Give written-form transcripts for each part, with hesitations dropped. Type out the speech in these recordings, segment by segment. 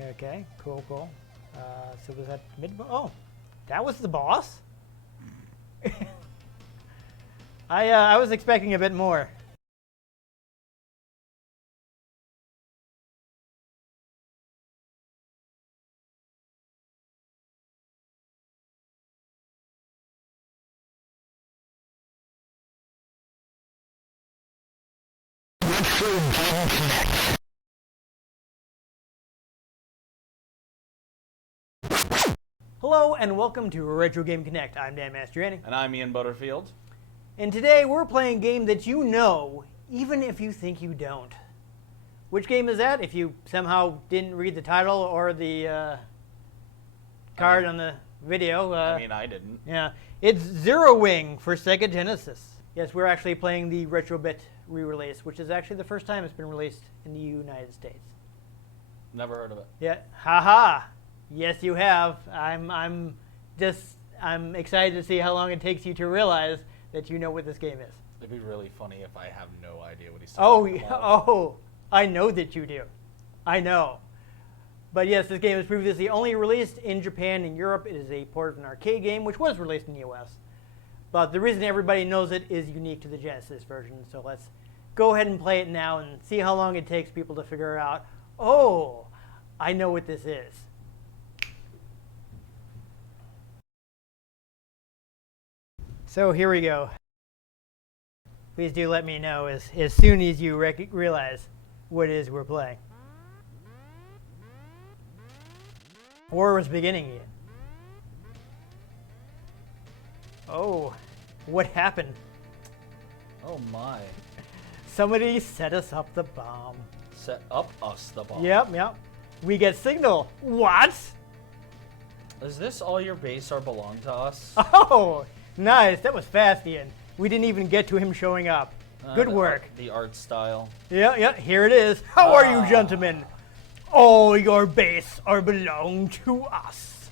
Okay, cool. So was that mid? Oh, that was the boss? I was expecting a bit more. Hello and welcome to Retro Game Connect. I'm Dan Mastriani. And I'm Ian Butterfield. And today we're playing a game that you know, even if you think you don't. Which game is that? If you somehow didn't read the title or the card on the video. I didn't. Yeah, it's Zero Wing for Sega Genesis. Yes, we're actually playing the Retrobit re-release, which is actually the first time it's been released in the United States. Never heard of it. Yeah, haha. Yes, you have. I'm excited to see how long it takes you to realize that you know what this game is. It'd be really funny if I have no idea what he's talking about. Oh, I know that you do. I know. But yes, this game was previously only released in Japan and Europe. It is a port of an arcade game, which was released in the US. But the reason everybody knows it is unique to the Genesis version. So let's go ahead and play it now and see how long it takes people to figure out, oh, I know what this is. So here we go. Please do let me know as soon as you realize what it is we're playing. War was beginning again. Oh, what happened? Oh my. Somebody set us up the bomb. Set up us the bomb. Yep. We get signal. What? Is this all your base or belong to us? Oh, nice. That was fast, Ian. We didn't even get to him showing up. Good work. The art style. Yeah, here it is. How are you, gentlemen? All your base are belong to us.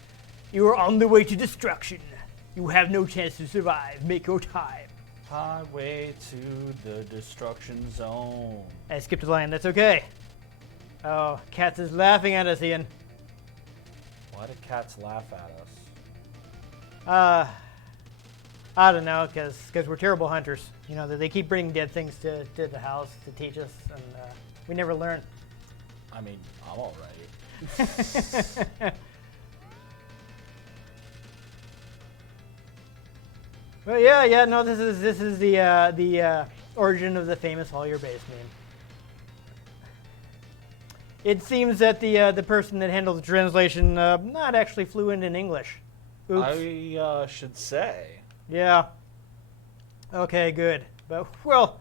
You are on the way to destruction. You have no chance to survive. Make your time. Highway to the destruction zone. I skipped a line. That's okay. Oh, Cats is laughing at us, Ian. Why did cats laugh at us? I don't know, because we're terrible hunters. You know, they keep bringing dead things to the house to teach us, and we never learn. I mean, I'm all right. Well, yeah. No, this is the origin of the famous "All Your Base" meme. It seems that the person that handled the translation not actually fluent in English. Oops. I should say. Yeah. Okay, good. But we'll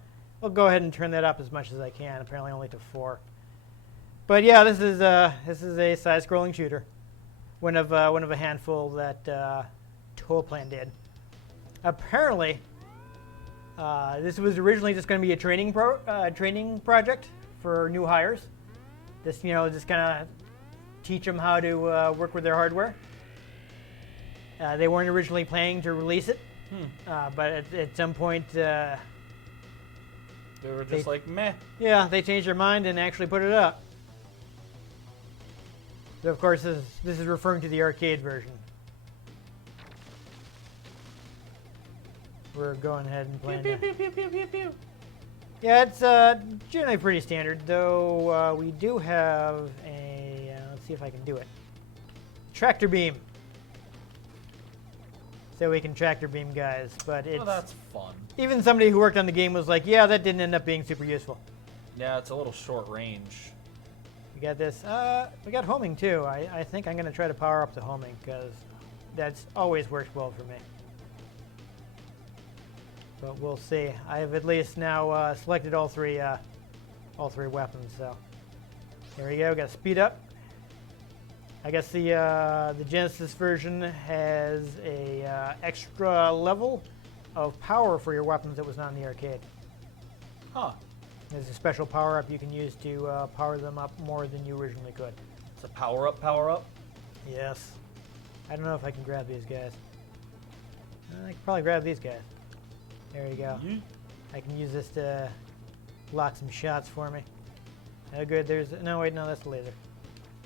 go ahead and turn that up as much as I can. Apparently, only to 4. But yeah, this is a side-scrolling shooter. One of a handful that Toaplan did. Apparently, this was originally just going to be a training project for new hires. Just kind of teach them how to work with their hardware. They weren't originally planning to release it, but at some point they were just like meh. Yeah, they changed their mind and actually put it up. So of course, this is referring to the arcade version. We're going ahead and playing. Pew, pew, pew, pew, pew, pew. Yeah, it's generally pretty standard, though we do have a, let's see if I can do it, tractor beam. So we can tractor beam guys, but it's... Oh, that's fun. Even somebody who worked on the game was like, yeah, that didn't end up being super useful. Yeah, it's a little short range. We got this, we got homing too. I think I'm going to try to power up the homing, because that's always worked well for me. But we'll see. I've at least now selected all three weapons. So here we go. Got to speed up. I guess the Genesis version has a extra level of power for your weapons that was not in the arcade. Huh. There's a special power up you can use to power them up more than you originally could. It's a power up, power up. Yes. I don't know if I can grab these guys. I can probably grab these guys. There you go. Yeet. I can use this to block some shots for me. Oh, good. There's no, wait, no, that's the laser.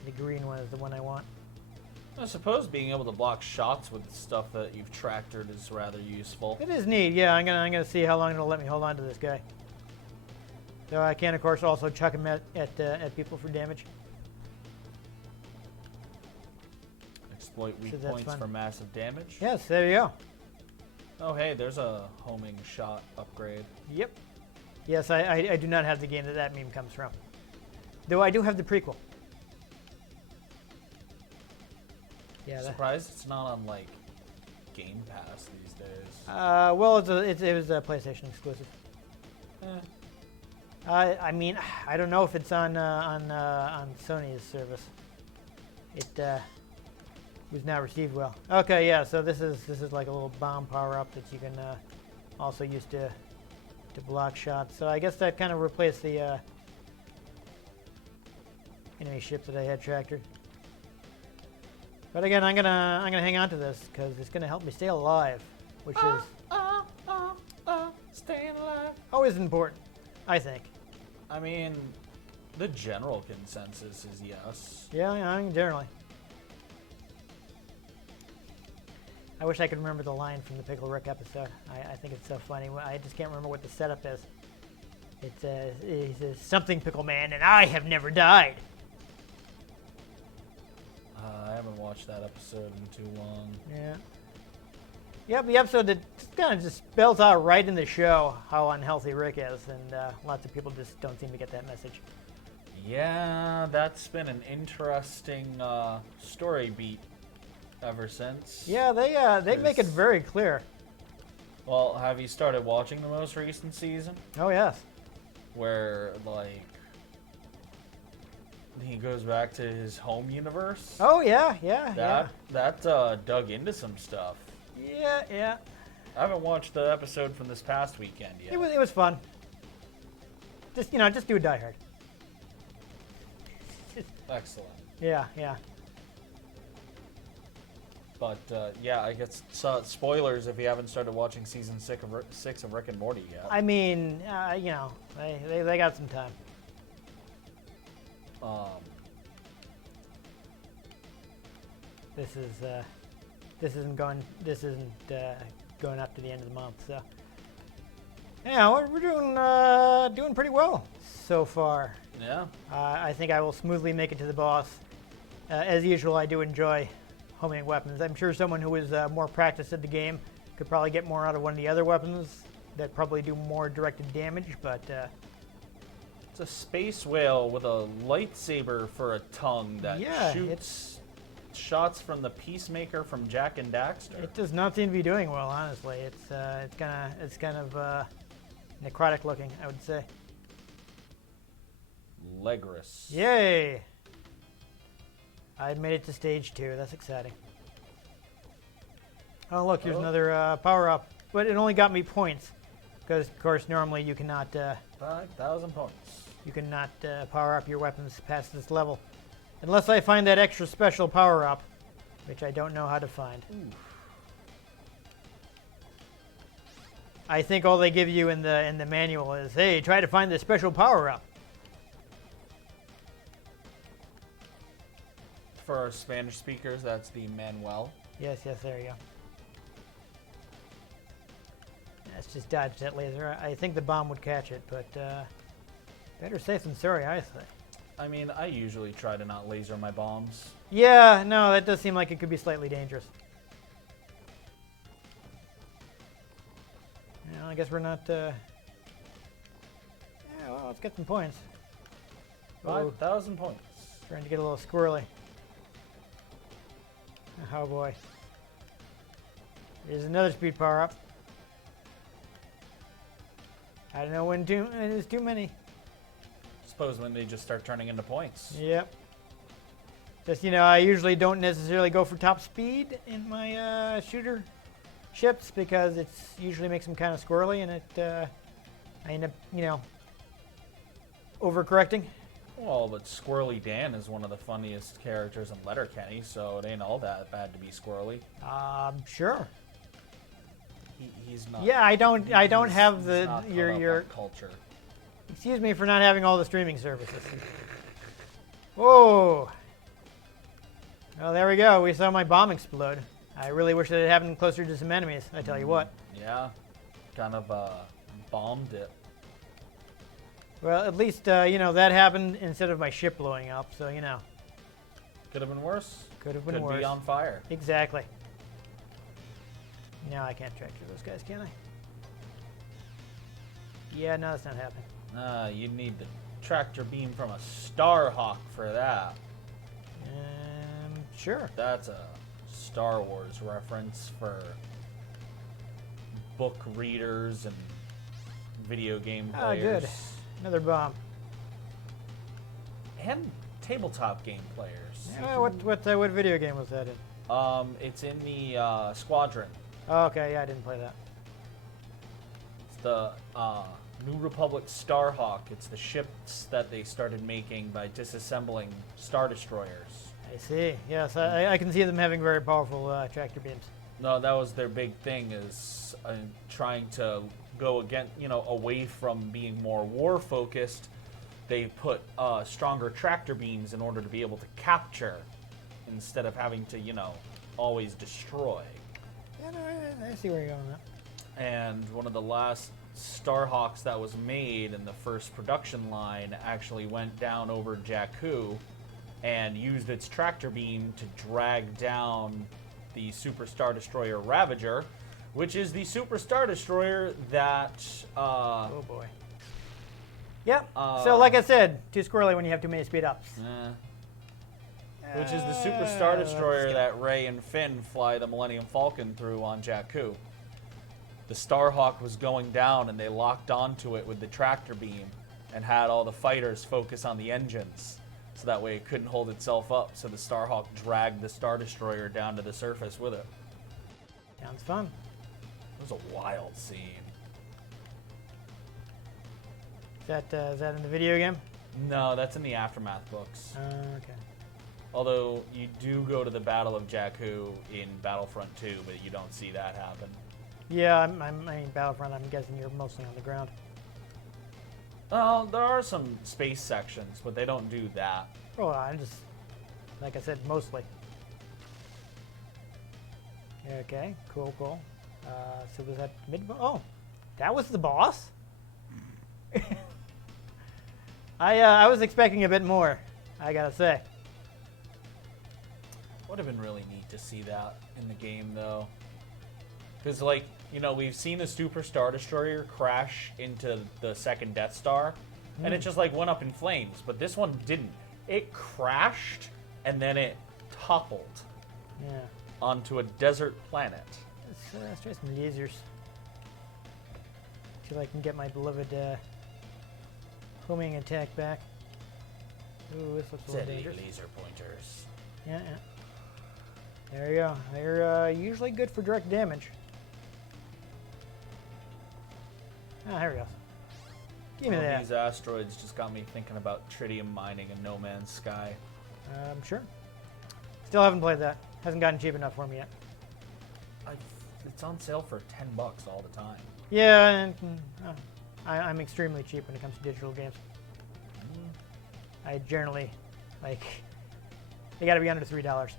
The green one is the one I want. I suppose being able to block shots with stuff that you've tractored is rather useful. It is neat. Yeah, I'm gonna see how long it'll let me hold on to this guy. So I can, of course, also chuck him at people for damage. Exploit weak So that's points fun. for massive damage. Yes, there you go. Oh, hey, there's a homing shot upgrade. Yep. Yes, I do not have the game that meme comes from. Though I do have the prequel. Yeah. Surprised it's not on like Game Pass these days. Well, it was a PlayStation exclusive. I mean, I don't know if it's on Sony's service. It was not received well. Okay, yeah. So this is like a little bomb power up that you can also use to block shots. So I guess that kind of replaced the enemy ship that I had tractored. But again, I'm gonna hang on to this because it's gonna help me stay alive, which is Staying alive. always important, I think. I mean, the general consensus is yes. Yeah, I mean, generally. I wish I could remember the line from the Pickle Rick episode. I think it's so funny. I just can't remember what the setup is. He says, something Pickle Man, and I have never died. I haven't watched that episode in too long. Yeah. Yep, the episode that kind of just spells out right in the show how unhealthy Rick is, and lots of people just don't seem to get that message. Yeah, that's been an interesting story beat ever since. Yeah, they make it very clear. Well, have you started watching the most recent season? Oh, yes. Where, like, he goes back to his home universe? Oh, yeah. That dug into some stuff. Yeah. I haven't watched the episode from this past weekend yet. It was fun. Just do a Die Hard. Excellent. Yeah. But, yeah, I guess spoilers if you haven't started watching season 6 of Rick and Morty yet. I mean, they got some time. This isn't going up to the end of the month, so yeah, we're doing pretty well so far. Yeah. I think I will smoothly make it to the boss. As usual, I do enjoy homing weapons. I'm sure someone who is more practiced at the game could probably get more out of one of the other weapons that probably do more directed damage, but It's a space whale with a lightsaber for a tongue that shoots shots from the Peacemaker from Jack and Daxter. it does not seem to be doing well, honestly. It's kind of necrotic looking, I would say. Legris. Yay! I made it to stage 2. That's exciting. Oh, look, here's another power-up. But it only got me points. Because, of course, normally you cannot 5,000 points. you cannot power up your weapons past this level. Unless I find that extra special power-up, which I don't know how to find. Oof. I think all they give you in the manual is, hey, try to find the special power-up. For our Spanish speakers, that's the Manuel. Yes, there you go. Let's just dodge that laser. I think the bomb would catch it, but better safe than sorry, I say. I mean, I usually try to not laser my bombs. Yeah, no, that does seem like it could be slightly dangerous. Yeah, I guess we're not... Yeah, well, let's get some points. 5,000 points. Trying to get a little squirrely. Oh boy. Here's another speed power up. I don't know when it is too many. Suppose when they just start turning into points. Yep. Just, I usually don't necessarily go for top speed in my shooter ships because it usually makes them kind of squirrely and I end up, overcorrecting. Well, but Squirrely Dan is one of the funniest characters in Letterkenny, so it ain't all that bad to be squirrely. Sure. He's not. Yeah, I don't have he's the not caught your up on culture. Excuse me for not having all the streaming services. Whoa. Well, there we go. We saw my bomb explode. I really wish that it happened closer to some enemies, I tell you what. Yeah, kind of bombed it. Well, at least, that happened instead of my ship blowing up, so, Could have been worse. Could have been worse. Could be on fire. Exactly. Now I can't track through those guys, can I? Yeah, no, that's not happening. You need the tractor beam from a Starhawk for that. Sure. That's a Star Wars reference for book readers and video game players. Oh, good. Another bomb. And tabletop game players. What video game was that in? It's in the Squadron. Oh, okay, yeah, I didn't play that. It's the New Republic Starhawk. It's the ships that they started making by disassembling Star Destroyers. I see. Yes, I can see them having very powerful tractor beams. No, that was their big thing, is trying to go away from being more war focused. They put stronger tractor beams in order to be able to capture instead of having to, always destroy. Yeah, no, I see where you're going with that. And one of the last Starhawks that was made in the first production line actually went down over Jakku and used its tractor beam to drag down the Super Star Destroyer Ravager, which is the Super Star Destroyer that... oh boy. Yep. So like I said, too squirrely when you have too many speed ups. Which is the Super Star Destroyer that Rey and Finn fly the Millennium Falcon through on Jakku. The Starhawk was going down and they locked onto it with the tractor beam and had all the fighters focus on the engines. So that way it couldn't hold itself up. So the Starhawk dragged the Star Destroyer down to the surface with it. Sounds fun. It was a wild scene. Is that in the video game? No, that's in the Aftermath books. Okay. Although you do go to the Battle of Jakku in Battlefront 2, but you don't see that happen. Yeah, I mean, Battlefront, I'm guessing you're mostly on the ground. Well, there are some space sections, but they don't do that. Well, I'm just, like I said, mostly. Okay, cool. So was that mid-boss? Oh, that was the boss? I was expecting a bit more, I gotta say. Would have been really neat to see that in the game, though. Because, we've seen the Super Star Destroyer crash into the second Death Star, and it just, went up in flames. But this one didn't. It crashed, and then it toppled onto a desert planet. Let's try some lasers. Till I can get my beloved homing attack back. Ooh, this looks a little dangerous. Laser pointers. Yeah. There you go. They're usually good for direct damage. Ah, here we go. Give me that. These asteroids just got me thinking about tritium mining in No Man's Sky. Sure. Still haven't played that. Hasn't gotten cheap enough for me yet. It's on sale for $10 all the time. Yeah, and I'm extremely cheap when it comes to digital games. I generally, they gotta be under $3.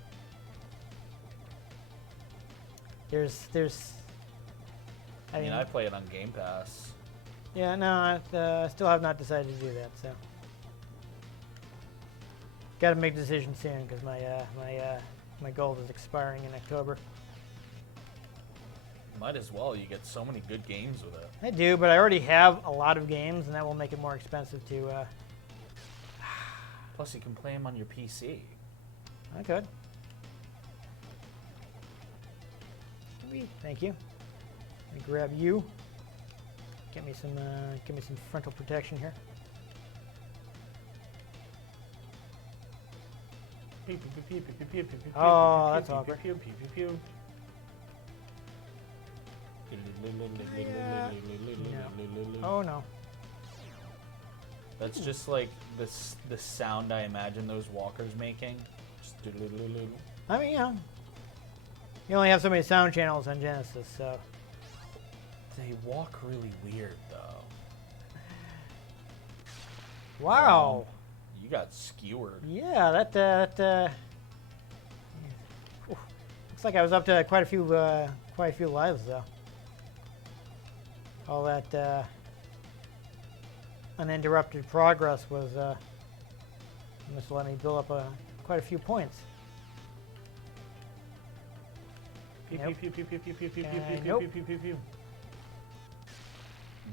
I play it on Game Pass. Yeah, no, I still have not decided to do that, so. Gotta make a decision soon, because my gold is expiring in October. Might as well. You get so many good games with it. I do, but I already have a lot of games, and that will make it more expensive to... Plus, you can play them on your PC. I could. Thank you. Let me grab you. Give me some frontal protection here. Oh, that's awkward. No. Oh no. That's just like the sound I imagine those walkers making. Just I mean, you only have so many sound channels on Genesis, so. They walk really weird, though. Wow. You got skewered. Yeah, that Looks like I was up to quite a few lives though. All that uninterrupted progress was must let me build up quite a few points. Nope.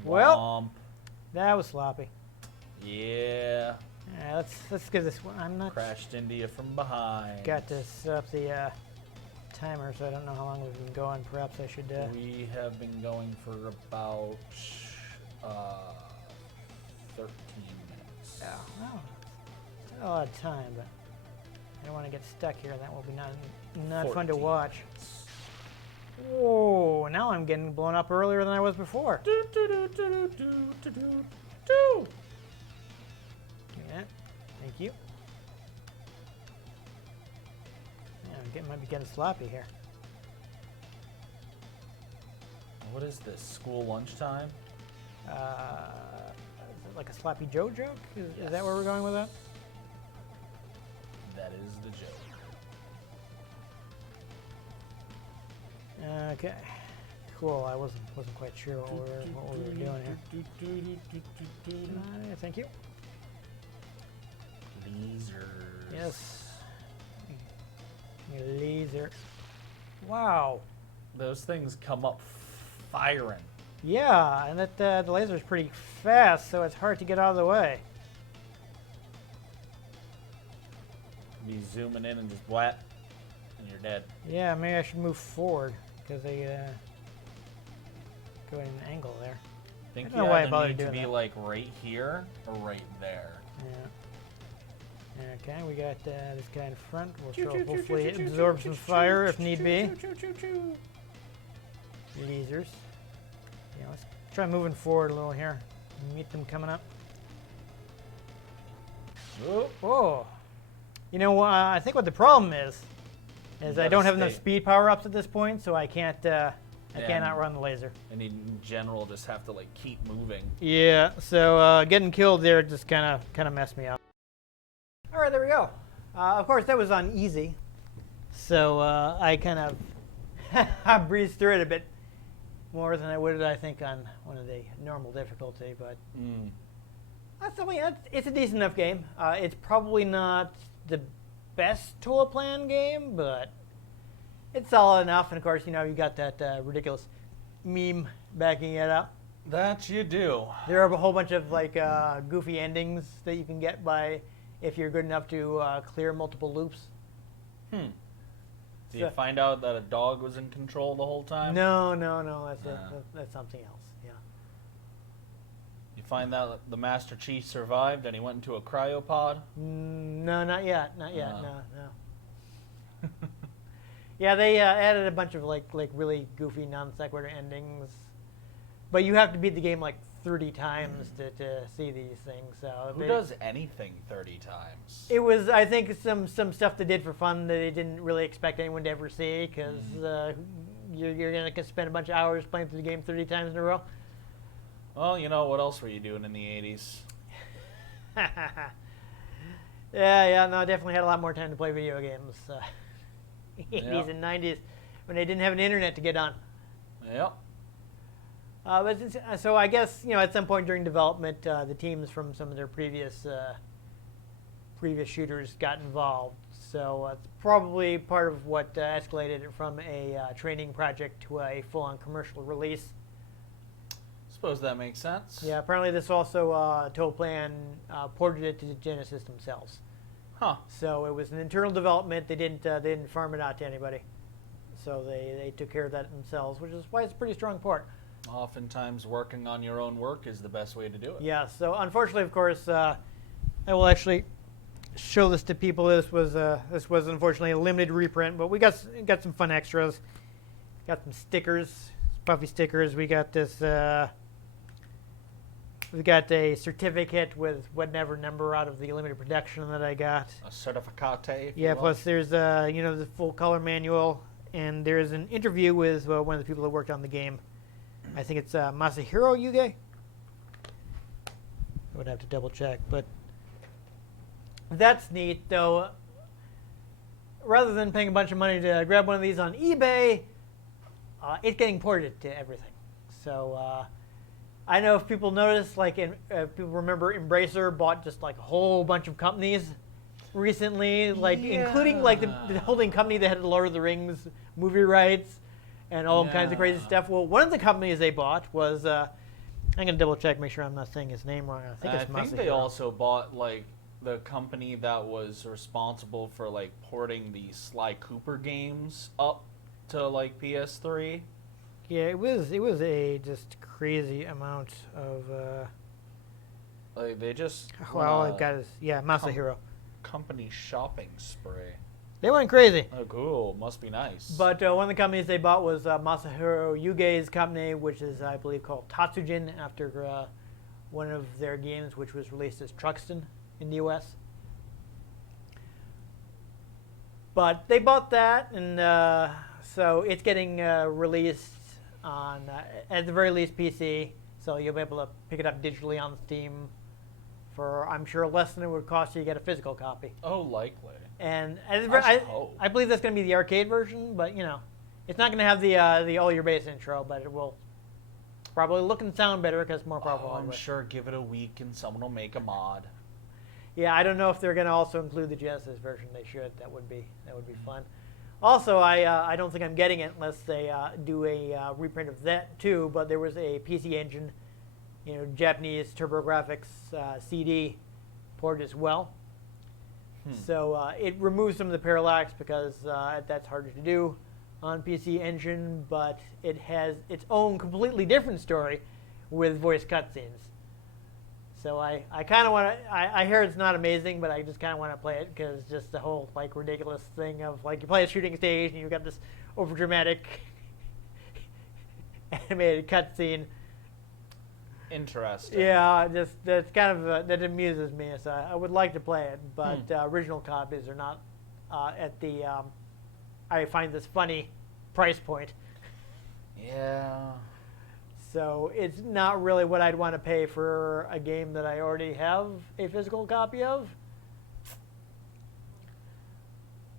Well, Womp. that was sloppy. Yeah. Let's give this one. I'm not Crashed into you from behind. got to set up the timer, so I don't know how long we've been going. Perhaps I should. We have been going for about 13 minutes. Yeah, well, it's not a lot of time, but I don't want to get stuck here. That will be not fun to 14 watch. minutes. Whoa! Now I'm getting blown up earlier than I was before. Do, do, do, do, do, do, do, do, do. Yeah, thank you. Yeah, might be getting sloppy here. What is this? School lunchtime? Is it like a Sloppy Joe joke? Is that where we're going with that? That is the joke. Okay, cool. I wasn't quite sure what we were doing here. Thank you. Lasers. Yes. Laser. Wow. Those things come up firing. Yeah, and that the laser is pretty fast, so it's hard to get out of the way. Be zooming in and just whap, and you're dead. Yeah, maybe I should move forward because they go at an angle there. Think I you don't know why I either bothered need to doing be that. like right here or right there. Yeah. Okay, we got this guy in front. We'll hopefully absorb some fire if need be. Lasers. Yeah, let's try moving forward a little here. Meet them coming up. Oh, Whoa. You know, I think what the problem is I gotta don't have enough stay- speed power-ups at this point, so I can't can't and- outrun the laser. and in general, just have to like keep moving. Yeah, so getting killed there just kind of messed me up. All right, there we go. Of course, that was on easy, so I kind of I breezed through it a bit more than I would, I think, on one of the normal difficulty. But it's a decent enough game. It's probably not the best Toaplan game, but it's solid enough. And of course, you know, you got that ridiculous meme backing it up. That you do. There are a whole bunch of like goofy endings that you can get by if you're good enough to clear multiple loops. Do you find out that a dog was in control the whole time? No, that's something else. Yeah. You find out that the Master Chief survived and he went into a cryopod? No, not yet. Not yet. Oh. No. Yeah, they added a bunch of like really goofy non sequitur endings, but you have to beat the game like 30 times to see these things. So Who does anything 30 times? It was, I think, some stuff they did for fun that they didn't really expect anyone to ever see, because you're going to spend a bunch of hours playing through the game 30 times in a row. Well, you know, what else were you doing in the 80s? Yeah, no, I definitely had a lot more time to play video games. 80s and 90s, when they didn't have an internet to get on. Yep. So I guess, you know, at some point during development, the teams from some of their previous shooters got involved. So it's probably part of what escalated it from a training project to a full-on commercial release. Suppose that makes sense. Yeah, apparently this also, Toaplan ported it to the Genesis themselves. Huh. So it was an internal development. They didn't farm it out to anybody. So they took care of that themselves, which is why it's a pretty strong port. Oftentimes, working on your own work is the best way to do it. Yeah, so unfortunately, of course, I will actually show this to people. This was unfortunately a limited reprint, but we got some fun extras. Got some stickers, puffy stickers. We got this. We got a certificate with whatever number out of the limited production that I got. A certificate. Yeah, plus there's the full color manual, and there's an interview with one of the people that worked on the game. I think it's Masahiro Yuge. I would have to double check, but that's neat, though. rather than paying a bunch of money to grab one of these on eBay, it's getting ported to everything. So I know if people notice, like, people remember Embracer bought just like a whole bunch of companies recently, like including like the holding company that had Lord of the Rings movie rights and all kinds of crazy stuff. Well, one of the companies they bought was I'm gonna double check, make sure I'm not saying his name wrong. I think it's Masahiro. I think they also bought like the company that was responsible for like porting the Sly Cooper games up to like PS3. Yeah, it was a just crazy amount of. Like they just. Well, I've got his Masahiro. Company shopping spree. They went crazy. Oh, cool. Must be nice. But one of the companies they bought was Masahiro Yuge's company, which is, I believe, called Tatsujin, after one of their games, which was released as Truxton in the U.S. But they bought that, and so it's getting released on, at the very least, PC. So you'll be able to pick it up digitally on Steam for, I'm sure, less than it would cost you to get a physical copy. Oh, likely. And I believe that's going to be the arcade version, but you know, it's not going to have the all your base intro, but it will probably look and sound better because it's more powerful. I'm sure. Give it a week and someone will make a mod. Yeah, I don't know if they're going to also include the Genesis version. They should. That would be fun. Also, I don't think I'm getting it unless they do a reprint of that too. But there was a PC Engine, you know, Japanese TurboGrafx CD port as well. So it removes some of the parallax because that's harder to do on PC Engine, but it has its own completely different story with voice cutscenes. So I kind of want to. I hear it's not amazing, but I just kind of want to play it because just the whole like ridiculous thing of like you play a shooting stage and you've got this overdramatic animated cutscene. Interesting. Yeah, just that's kind of that amuses me. So I would like to play it, but original copies are not at the. I find this funny price point. Yeah. So it's not really what I'd want to pay for a game that I already have a physical copy of.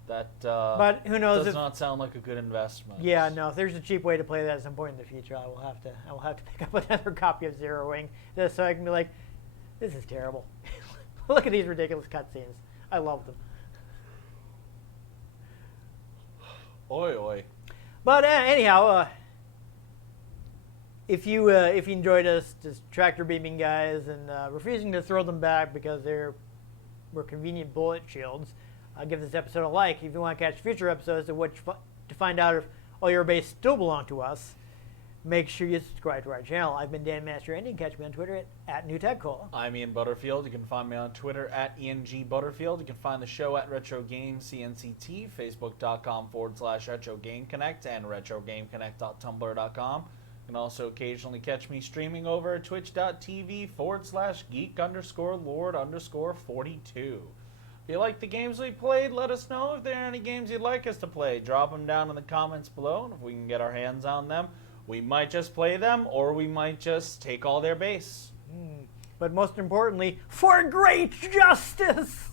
That but who knows? Does not sound like a good investment. Yeah, no. If there's a cheap way to play that at some point in the future, I will have to pick up another copy of Zero Wing just so I can be like, this is terrible. Look at these ridiculous cutscenes. I love them. Oi, oi. But anyhow, if you enjoyed us, just tractor beaming guys and refusing to throw them back because were convenient bullet shields, give this episode a like. If you want to catch future episodes to find out if all your base still belong to us, make sure you subscribe to our channel. I've been Dan Mastriani. You can catch me on Twitter at NewTechCola. I'm Ian Butterfield. You can find me on Twitter at ENG_Butterfield. You can find the show at Retro Game CNCT, Facebook.com/Retro Game Connect, and RetroGameConnect.tumblr.com. You can also occasionally catch me streaming over at Twitch.tv/geek_lord_42. If you like the games we played, let us know. If there are any games you'd like us to play, drop them down in the comments below, and if we can get our hands on them, we might just play them, or we might just take all their base. But most importantly, for great justice!